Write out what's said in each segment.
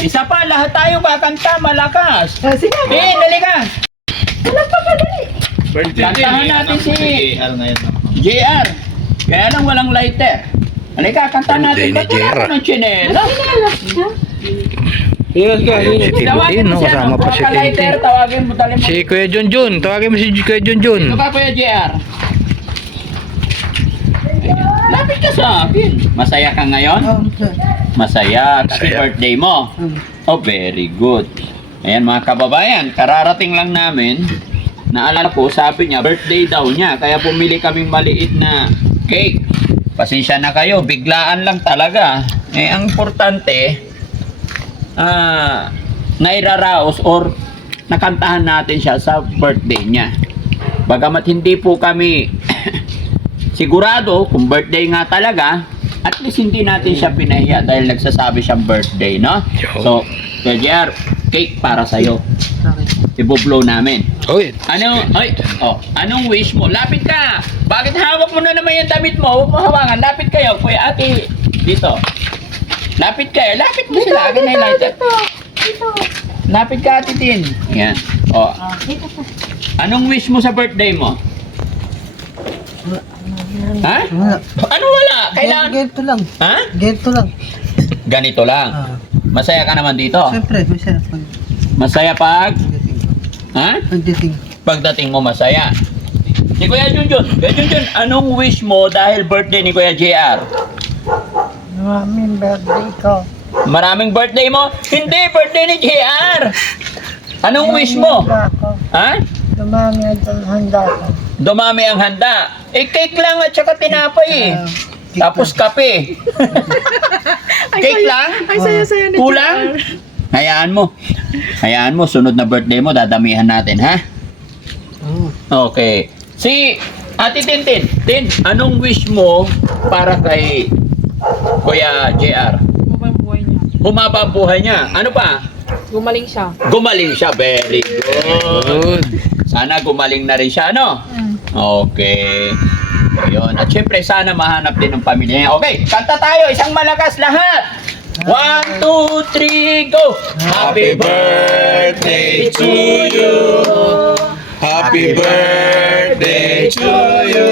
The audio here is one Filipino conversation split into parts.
Isa pa, lahat tayo kakanta, malakas. Sige. Dali ka. Birthday Kantahan natin si JR na yan. JR. Kaya lang walang lighter. Halika, kantahan natin. Birthday ni Ba't wala JR. ka ng chinela? Yes, ka. Ayun, si Tibutin, no? Kasama pa si lighter, Tintin. tawagin mo, dali mo. Si Kuya Junjun. Tawagin mo si Kuya Ito Junjun. ka, Kuya JR. Ayan. Lapit ka sa akin. Masaya ka ngayon? Masaya. Kasi Masaya. birthday mo. Oh, very good. Ayan mga kababayan, kararating lang namin. Naalala ko, sabi niya, birthday daw niya. Kaya pumili kaming maliit na cake. Pasensya na kayo, biglaan lang talaga. Ang importante, nairaraos or nakantahan natin siya sa birthday niya. Bagamat hindi po kami sigurado kung birthday nga talaga, at least hindi natin siya pinahiya dahil nagsasabi siyang birthday, no? So, JR, cake para sa'yo. Iboblow namin. Oy. Anong wish mo? Lapit ka! Bakit hawak mo na naman yung damit mo? Huwag mo hawakan. Lapit kayo. Kuya ate, dito. Lapit kayo. Lapit mo sila. Akin na yung lighter. Lapit ka, ate Tin. Yan. Anong wish mo sa birthday mo? Ha? Ano wala? Kailangan... Ganito lang. Ha? Ganito lang. Ganito lang. Masaya ka naman dito. Siyempre, masaya. Masaya pag... Ha? Pagdating. Pagdating mo masaya. Si Kuya Junjun. Kuya Junjun, anong wish mo dahil birthday ni Kuya JR? Maraming birthday ko. Maraming birthday mo? Hindi, birthday ni JR. Anong wish mo? Ha? Dumami ang handa ko. Dumami ang handa. Cake lang at saka tinapay eh. Tapos kape. Cake lang? Ay, saya-saya Kulang? Hayaan mo. Hayaan mo, sunod na birthday mo, dadamihan natin, ha? Okay. Si Ate Tintin, anong wish mo para kay Kuya JR? Humaba ang buhay niya. Humaba ang buhay niya. Ano pa? Gumaling siya. Gumaling siya. Very good. Sana gumaling na rin siya, ano? Okay. Ayun. At syempre, sana mahanap din ng pamilya niya. Okay, kanta tayo. Isang malakas lahat. 1, 2, 3, go! Happy birthday to you. Happy birthday to you.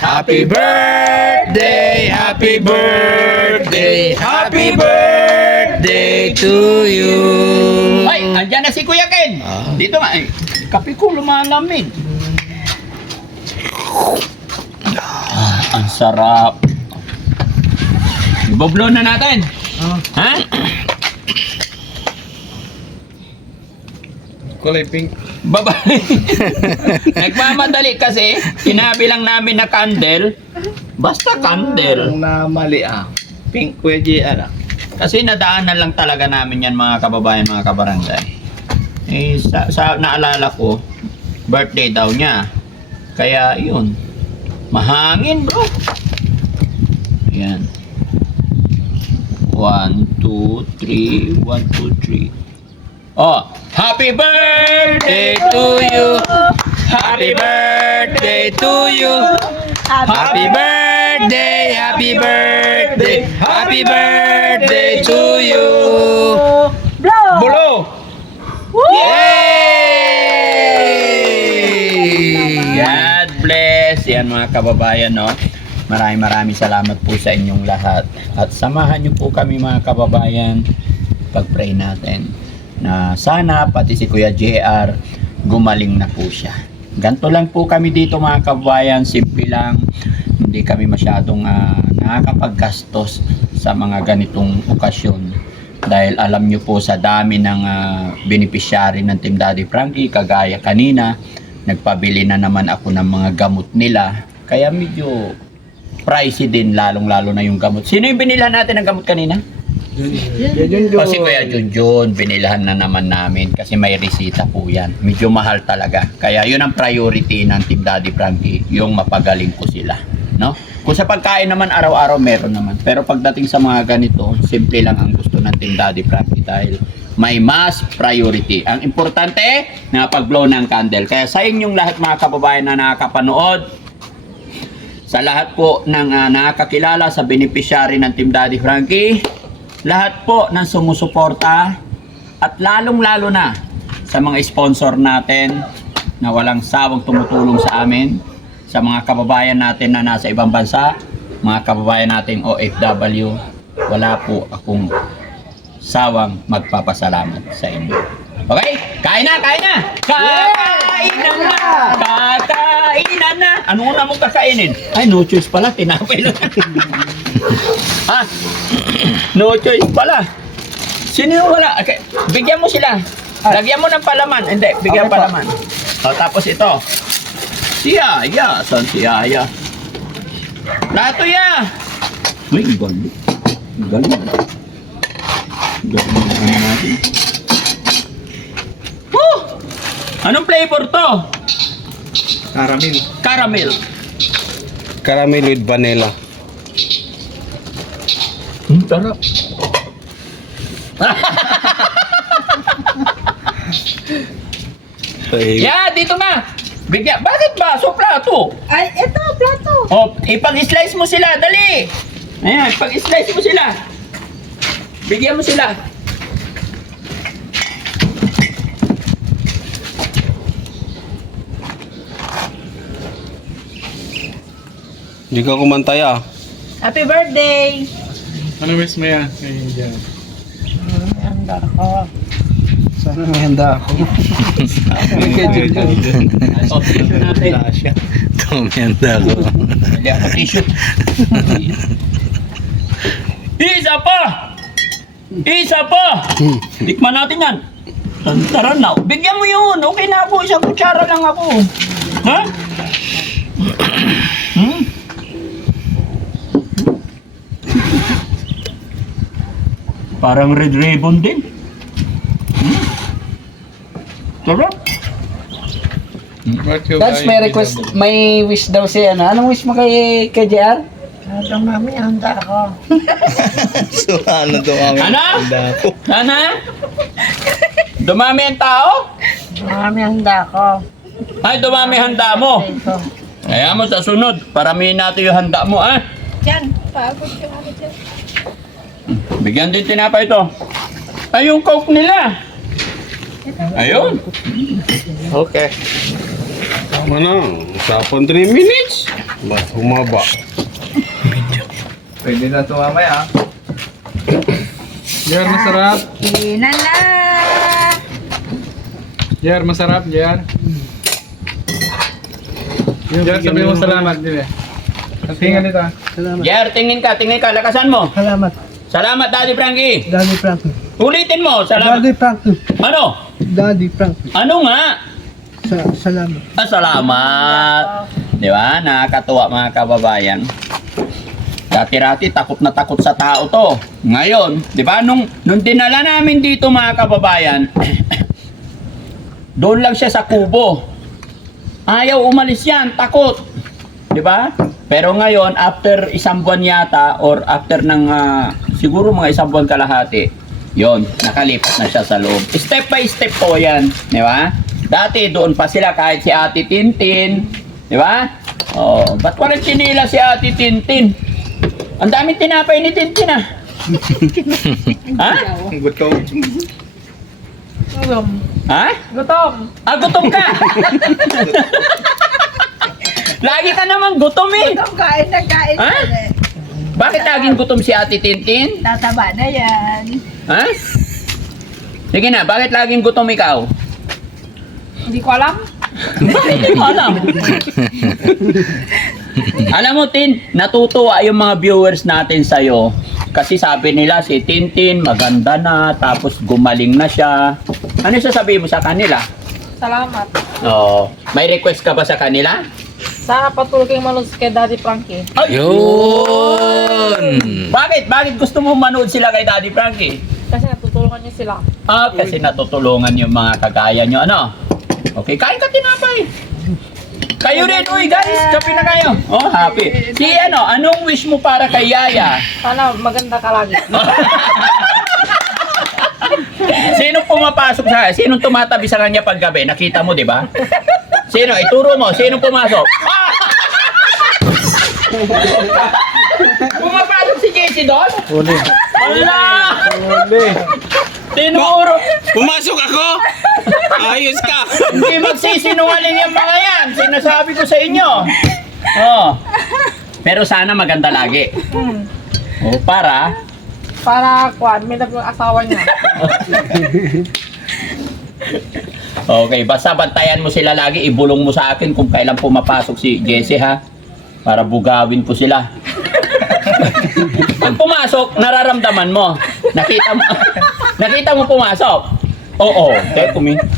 Happy birthday, happy birthday, happy birthday to you. Ay, andyan na si Kuya Ken. Dito nga. Ay, kape ko lumalamig. Ang sarap. Iboblow na natin. Ha? Kulay pink. Babay. Nagmamadali kasi, sinabi lang namin na candle. Basta candle. Ang namali Pink Kuya JR Kasi nadaanan lang talaga namin yan mga kababayan, mga kabarangay. Sa naalala ko, birthday daw niya. Kaya yun, mahangin bro. Ayan. 1, 2, 3, 1, 2, 3. Oh, happy birthday to you. Happy birthday to you. Happy birthday, happy birthday, happy birthday to you. Blow! Yay! God bless. Yan mga kababayan, no? Maraming salamat po sa inyong lahat. At samahan niyo po kami mga kababayan pag-pray natin na sana pati si Kuya JR gumaling na po siya. Ganto lang po kami dito mga kababayan, simple lang. Hindi kami masyadong nakakapaggastos sa mga ganitong okasyon. Dahil alam nyo po sa dami ng beneficiary ng Team Daddy Frankie, kagaya kanina, nagpabili na naman ako ng mga gamot nila. Kaya medyo pricey din, lalong-lalo na yung gamot. Sino yung binilhan natin ng gamot kanina? Kasi Kuya Junjun, binilhan na naman namin kasi may resita po yan. Medyo mahal talaga. Kaya yun ang priority ng Team Daddy Frankie, yung mapagaling ko sila. No? Kung sa pagkain naman, araw-araw meron naman. Pero pagdating sa mga ganito, simple lang ang gusto ng Team Daddy Frankie dahil may mas priority. Ang importante, nakapag-blow ng candle. Kaya sa inyong lahat mga kababayan na nakakapanood, sa lahat po ng nakakakilala sa beneficiary ng Team Daddy Frankie, lahat po ng sumusuporta at lalong-lalo na sa mga sponsor natin na walang sawang tumutulong sa amin, sa mga kababayan natin na nasa ibang bansa, mga kababayan nating OFW, wala po akong sawang magpapasalamat sa inyo. Okay? Kain na! Kain na! Kakainan na! Kakainan na! Ano una mong kakainin? Ay, no choice pala. Tinapay lang. Ha? No choice pala. Sino yung wala? Okay. Bigyan mo sila. Lagyan mo ng palaman. Hindi, bigyan palaman. O, tapos ito. Si Yaya. Saan si Yaya? Plato ya! Uy, galing. Galing. Galing natin. Woo! Anong flavor to? Caramel. Caramel. Caramel with vanilla. Sarap. Yeah, dito na. Bigyan. Bakit ba? So, plato. Ay, ito, plato. O, ipag-slice mo sila. Dali. Ayan, ipag-slice mo sila. Bigyan mo sila. Hindi ka kumantay ah. Happy birthday! Ano miss mo yan? Handa ko. Sana may handa ako. O, tissue natin. Tumenda ko. Dali ako tissue. Isa pa! Isa pa! Tikman natin yan. Tantaran na. Bigyan mo yun. Okay na ako. Isang kutsara lang ako. Ha? Hmm? Parang red ribbon din. Sarap. Dads, may request, may wish daw si ano. Anong wish mo kay JR? Ito, mami, handa ko. So, ano daw ang Ano? handa ko? Ano? Dumami ang tao? Mami, handa ko. Ay, dumami handa mo. Ito. Kaya mo sa sunod, paramihin natin yung handa mo, ah. Diyan, pagod ka ako dyan. Bigyan din tinapay ito. Ay, yung coke nila. Ayun. Okay. Tama na. Usapon 3 minutes. Mas humaba. Pwede na tumamaya. Jer, masarap. Ina na! Jer, masarap, Jer. Jer, sabi mo salamat, Jer. Tingnan dito. Jer, tingin ka, lakasan mo. Salamat, Salamat, Daddy Frankie. Daddy Frankie. Ulitin mo, salamat. Daddy Frankie. Ano? Daddy Frankie. Ano nga? Salamat. Ah, salamat. Di ba? Nakakatuwa mga kababayan. Dati-rati takot na takot sa tao to. Ngayon, di ba? Nung dinala namin dito mga kababayan, doon lang siya sa kubo. Ayaw umalis yan, takot. Di ba? Pero ngayon, after isang buwan yata, or after ng siguro mga isang buwan kalahati, yon, nakalipat na siya sa loob. Step by step po yan. Di ba? Dati doon pa sila kahit si Ate Tintin. Di ba? Oh, ba't walang chinila si Ate Tintin? Ang daming tinapay ni Tintin ah. Ha? Gutom. Gutom. Ha? Gutom. Ah, gutom ka! Lagi ka naman gutom eh. Kain na kain. Ha? Bakit laging gutom si Ate Tintin? Tataba na yan. Ha? Sige na, bakit laging gutom ikaw? Hindi ko alam. Bakit hindi mo alam? Alam mo, Tin, natutuwa yung mga viewers natin sa'yo. Kasi sabi nila si Tintin maganda na, tapos gumaling na siya. Ano sasabihin mo sa kanila? Salamat. Oh, may request ka ba sa kanila? Sana patuloy kayong manood kay Daddy Frankie. Ay! Yun! Bakit? Bakit gusto mo manood sila kay Daddy Frankie? Kasi natutulungan niyo sila. Ah, kasi natutulungan yung mga kagaya nyo, ano? Okay, kain ka tinapay. Kayo rin, uy guys, kape na kayo. Oh, happy. Si ano, anong wish mo para kay Yaya? Sana maganda ka lagi. Sino pumapasok sa Sino tumatabi sa kanya pag gabi? Nakita mo, di ba? Sino? Ituro mo. Sino pumasok? Ah! Pumapasok si Jessie doon? Wala! Tinuro! Pumasok ako! Ayos ka! Hindi magsisinungaling yung mga yan. Sinasabi ko sa inyo. Oh. Pero sana maganda lagi. Oh, para Kwan, may yung asawa niya. okay, basta bantayan mo sila lagi, ibulong mo sa akin kung kailan pumapasok si Jessie ha. Para bugawin ko sila. Pag pumasok, nararamdaman mo. Nakita mo pumasok. Oo, kaya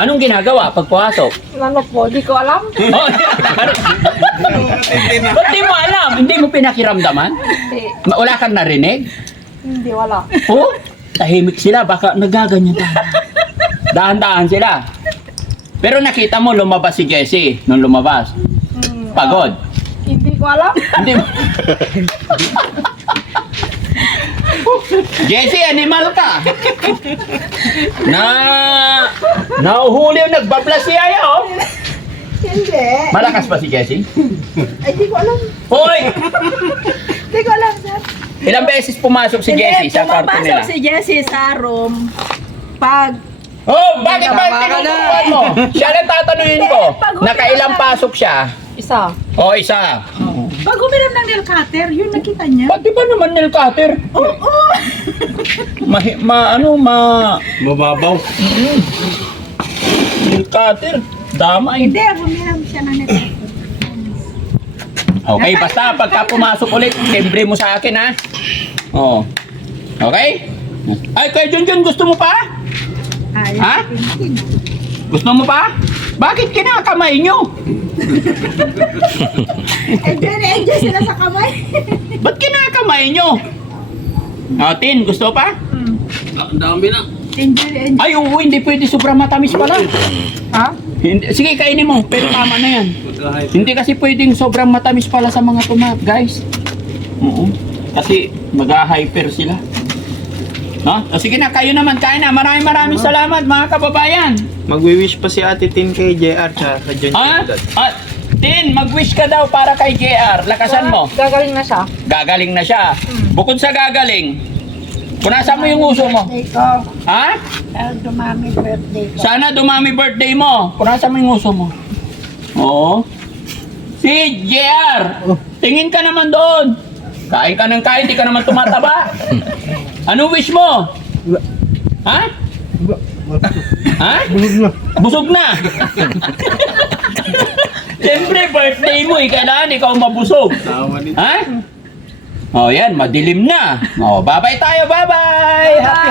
anong ginagawa pag pumasok? Ano po, di ko alam. Oh, ba't di mo alam? Hindi mo pinakiramdaman? Hindi, Wala kang narinig? hindi wala. Oh, tahimik sila, baka nagaganyan tayo. Dahan-dahan sila. Pero nakita mo lumabas si Jessie nung lumabas. Pagod. Hindi ko alam. Hindi mo. Jessie, animal ka. Nauhuli yung nagbablas si Yaya, oh. Hindi. Malakas pa si Jessie? Ay, di ko alam. Hoy! Di ko alam, sir. Ilang beses pumasok si Jessie sa kwarto pumapasok nila? si Jessie sa room. Pag Oh, bakit ba tinuturuan mo? Siya lang tatanungin ko. Nakailang pasok siya? Isa. O, isa. Pag uminom ng nail cutter, yun nakita niya. Ba't di ba naman nail cutter? Oo. Mababaw. Nail cutter. Damay. Hindi, uminom siya ng nail cutter. Okay, basta pagka pumasok ulit, timbre mo sa akin ha. Oo. Okay? Ay, kaya Junjun, gusto mo pa? Ay, Ha? Gusto mo pa? Bakit kinakamay nyo? enjoy sila sa kamay. Ba't kinakamay nyo? Tin, gusto pa? Ang dami na. Enjoy. Ay, oo, hindi pwede sobrang matamis pala. Ha? Hindi, sige, kainin mo, pero tama na yan. Hindi kasi pwedeng sobrang matamis pala sa mga tomat, guys. Oo. Kasi mag-hyper sila. No? O sige na, kayo naman, kain na. Maraming salamat, mga kababayan. Magwi-wish pa si Ate Tin kay JR tsaka kay John Ha? Jordad. Tin, mag-wish ka daw para kay JR. Lakasan mo. Gagaling na siya. Gagaling na siya. Bukod sa gagaling, punasan mo yung uso mo. Ko, Ha? dumami birthday ko. Sana dumami birthday mo. Punasan mo yung uso mo. Oo. Si JR, tingin ka naman doon. Kain ka ng kain, di ka naman tumataba. Anong wish mo? Ha? Ha? Busog na. Siyempre, birthday mo, kailangan ikaw mabusog. Ha? Oh, yan, madilim na. Oh, bye-bye tayo, bye-bye. Happy